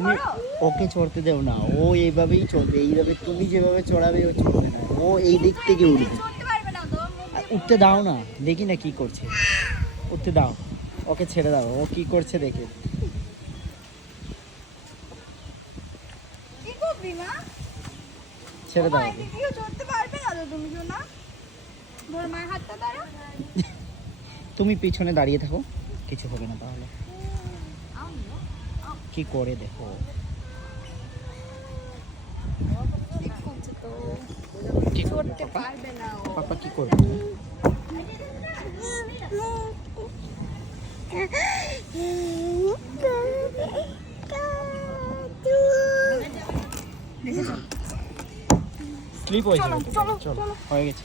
তুমি ওকে চড়তে দেও না, ও এইভাবেই চলবে, এইভাবে তুমি যেভাবে চড়াবে ও চলবে না, ও এই দিক থেকে উঠবে। উঠতে দাও না, দেখি না কি করছে, উঠতে দাও, ওকে ছেড়ে দাও, ও কি করছে দেখে। ছেড়ে দাও ওকে। তুমি পিছনে দাঁড়িয়ে থাকো, কিছু হবে না তাহলে। কি করে দেখো, কি করবে পাপা, কি করবে তুমি? স্লিপ হয়েছে, চলো হয়ে গেছে।